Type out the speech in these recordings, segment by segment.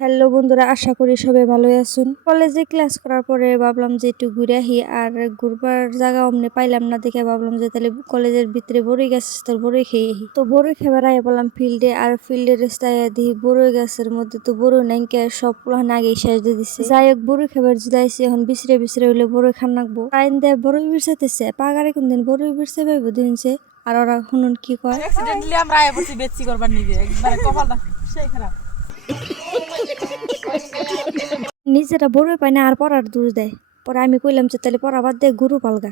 Hello বন্ধুরা, আশা করি সবাই ভালোই আছেন। কলেজে ক্লাস করার পরে ভাবলাম যে একটু ঘুরে আহি, আর ঘুরবার জায়গা অমনি পাইলাম না দেখে ভাবলাম যে তাহলে কলেজের ভিতরে বড়ই গাছ তোর বড়ই খেয়ে আহি। তো বড়ই খেবার আগে বললাম ফিল্ডে, আর ফিল্ডের রাস্তায় দিই বড়ই গাছের মধ্যে তো বড়ই নাই, সব প্লান আগে শেষ দিয়ে দিচ্ছে। যাই হোক, বড়ই খাবার জুদাইছে, এখন বিছরে বিছরে হইলে বড়ই খান রাখবো। টাইম দেয় বড়ই বিছাতেছে, পাগারে কোনদিন বড়ই বিছতে পাইবো দিনছে। আর ওরা শুনুন কি কয়, অ্যাক্সিডেন্টলি আমরা আয়া পড়ছি বেচি করবার নিগে একবারে কপালটা সেই খারাপ। নিজেরা বড়ই পায় না আর পড়ার দোষ দেয়। পরে আমি কইলাম যে তাহলে পড়া বাদ দিয়ে গুরু পালগা।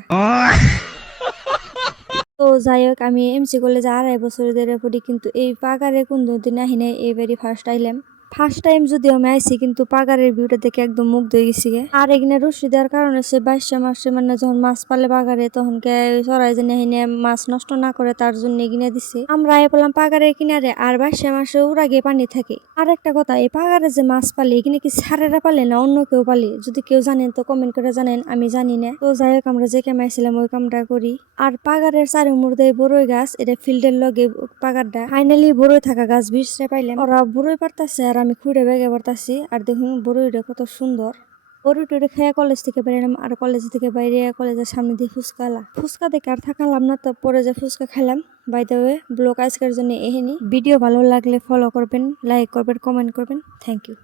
তো যাই হোক, আমি এমসি কলেজে 2.5 বছর ধরে পড়ি, কিন্তু এই পাগারে কোনদিন আহি নাই, এবারই ফার্স্ট আইলাম। ফার্স্ট টাইম যদিও আমি আইসি, কিন্তু পাগারের ভিউটা দেখে একদম মুগ্ধ হয়ে গেছি গে। আর এখানে রশি দেওয়ার কারণে সে 22 মাসে মানে যখন মাছ পালে পাগারে, তখন সরাই জন্য এখানে মাছ নষ্ট না করে তার জন্য কিনে দিছে। আমরা আই বললাম পাগারের কিনারে, আর 22 মাসে ওরা গিয়ে পানি থাকে। আর একটা কথা, এই পাগারে যে মাছ পালে এখানে কি সারেরা পালে না অন্য কেউ পালে? যদি কেউ জানেন তো কমেন্ট করে জানেন, আমি জানি না। তো যাই হোক, আমরা যে কামাইছিলাম ওই কামটা করি। আর পাগারের চারি মুড়ে বড়ই গাছ, এটা ফিল্ডের লগে পাগারটা। ফাইনালি বড়ই থাকা গাছ বিছরে পাইলাম। ওরা বড়ই পারতাছে আর আমি খুঁড়ে বেগে পারতাছি। আর দেখুন বড়ইটা কত সুন্দর। বড়ই টড়ি খেয়ে কলেজ থেকে বেরোলাম, আর কলেজ থেকে বাইরে কলেজের সামনে দিয়ে ফুচকা দেখে আর থাকালাম না, তো পরে যে ফুচকা খেলাম। বাই দ্য ওয়ে, ব্লগ আজকের জন্য এহেনি। ভিডিও ভালো লাগলে ফলো করবেন, লাইক করবেন, কমেন্ট করবেন। Thank you.